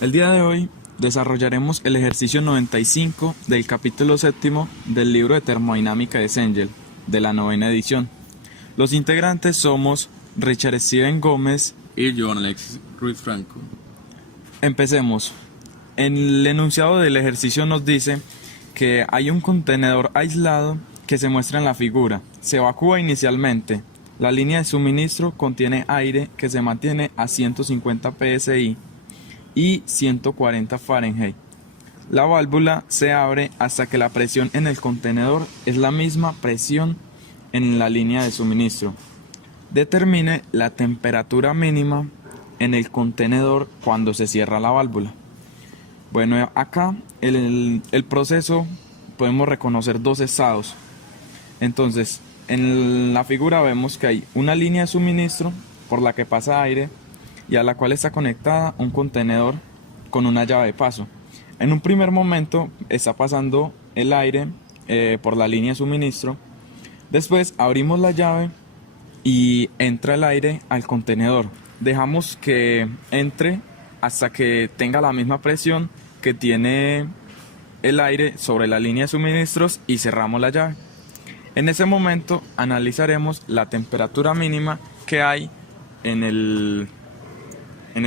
El día de hoy desarrollaremos el ejercicio 95 del capítulo séptimo del libro de termodinámica de Cengel, de la novena edición. Los integrantes somos Richard Steven Gómez y Joan Alexis Ruiz Franco. Empecemos. En el enunciado del ejercicio nos dice que hay un contenedor aislado que se muestra en la figura. Se evacúa inicialmente. La línea de suministro contiene aire que se mantiene a 150 psi y 140 Fahrenheit. La válvula se abre hasta que la presión en el contenedor es la misma presión en la línea de suministro. Determine la temperatura mínima en el contenedor cuando se cierra la válvula. Bueno, acá el proceso podemos reconocer dos estados. Entonces, en la figura vemos que hay una línea de suministro por la que pasa aire y a la cual está conectada un contenedor con una llave de paso. En un primer momento está pasando el aire por la línea de suministro. Después abrimos la llave y entra el aire al contenedor. Dejamos que entre hasta que tenga la misma presión que tiene el aire sobre la línea de suministros y cerramos la llave. En ese momento analizaremos la temperatura mínima que hay en el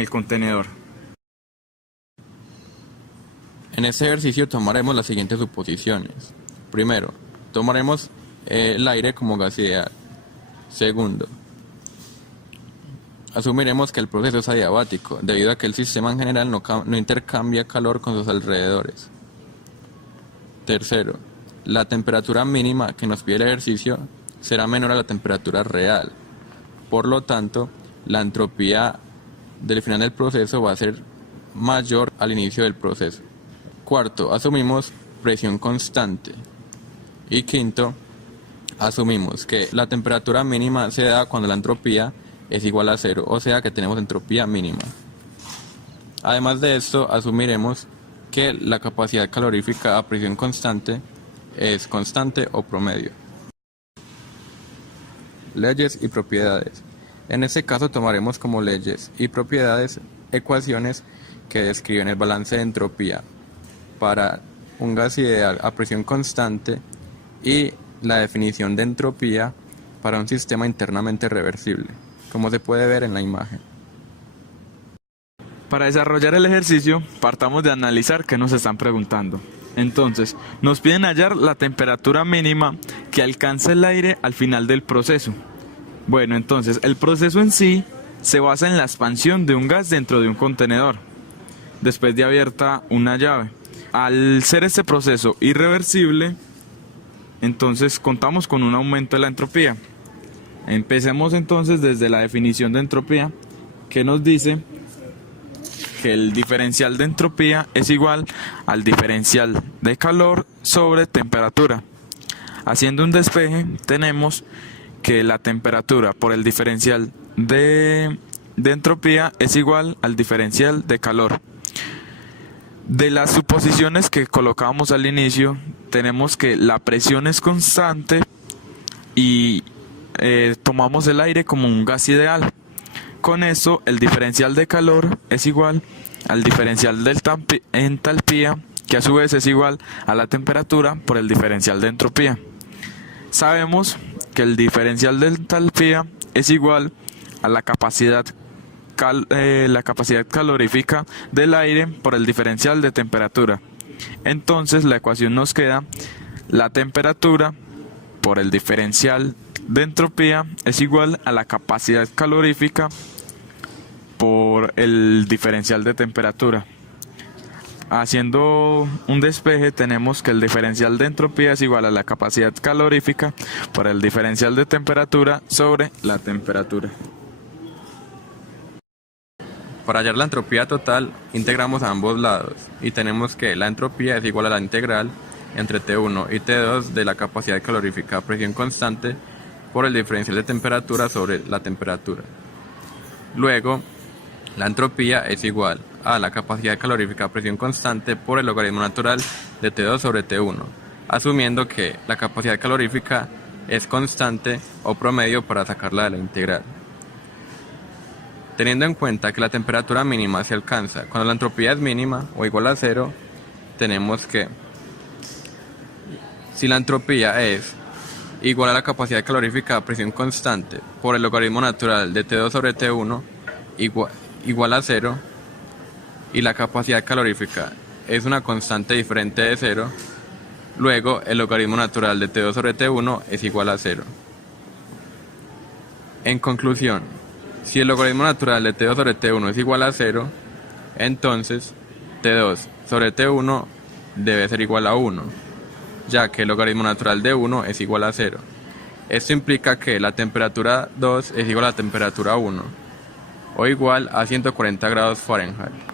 contenedor. En este ejercicio tomaremos las siguientes suposiciones. Primero, tomaremos el aire como gas ideal. Segundo, asumiremos que el proceso es adiabático, debido a que el sistema en general no intercambia calor con sus alrededores. Tercero, la temperatura mínima que nos pide el ejercicio será menor a la temperatura real. Por lo tanto, la entropía del final del proceso va a ser mayor al inicio del proceso. Cuarto, asumimos presión constante. Y quinto, asumimos que la temperatura mínima se da cuando la entropía es igual a cero, o sea que tenemos entropía mínima. Además de esto, asumiremos que la capacidad calorífica a presión constante es constante o promedio. Leyes y propiedades. En este caso tomaremos como leyes y propiedades ecuaciones que describen el balance de entropía para un gas ideal a presión constante y la definición de entropía para un sistema internamente reversible, como se puede ver en la imagen. Para desarrollar el ejercicio, partamos de analizar qué nos están preguntando. Entonces, nos piden hallar la temperatura mínima que alcanza el aire al final del proceso. Bueno, entonces, el proceso en sí se basa en la expansión de un gas dentro de un contenedor, después de abierta una llave. Al ser este proceso irreversible, entonces contamos con un aumento de la entropía. Empecemos entonces desde la definición de entropía, que nos dice que el diferencial de entropía es igual al diferencial de calor sobre temperatura. Haciendo un despeje, tenemos que la temperatura por el diferencial de entropía es igual al diferencial de calor. De las suposiciones que colocamos al inicio, tenemos que la presión es constante y tomamos el aire como un gas ideal. Con eso, el diferencial de calor es igual al diferencial de entalpía, que a su vez es igual a la temperatura por el diferencial de entropía. Sabemos que el diferencial de entalpía es igual a la capacidad calorífica del aire por el diferencial de temperatura. Entonces, la ecuación nos queda: la temperatura por el diferencial de entropía es igual a la capacidad calorífica por el diferencial de temperatura. Haciendo un despeje, tenemos que el diferencial de entropía es igual a la capacidad calorífica por el diferencial de temperatura sobre la temperatura. Para hallar la entropía total, integramos a ambos lados y tenemos que la entropía es igual a la integral entre T1 y T2 de la capacidad calorífica a presión constante por el diferencial de temperatura sobre la temperatura. Luego, la entropía es igual a la capacidad calorífica a presión constante por el logaritmo natural de T2 sobre T1, asumiendo que la capacidad calorífica es constante o promedio para sacarla de la integral. Teniendo en cuenta que la temperatura mínima se alcanza cuando la entropía es mínima o igual a cero, tenemos que si la entropía es igual a la capacidad calorífica a presión constante por el logaritmo natural de T2 sobre T1 igual a cero, y la capacidad calorífica es una constante diferente de cero, luego el logaritmo natural de T2 sobre T1 es igual a cero. En conclusión, si el logaritmo natural de T2 sobre T1 es igual a cero, entonces T2 sobre T1 debe ser igual a 1, ya que el logaritmo natural de 1 es igual a 0. Esto implica que la temperatura 2 es igual a la temperatura 1, o igual a 140 grados Fahrenheit.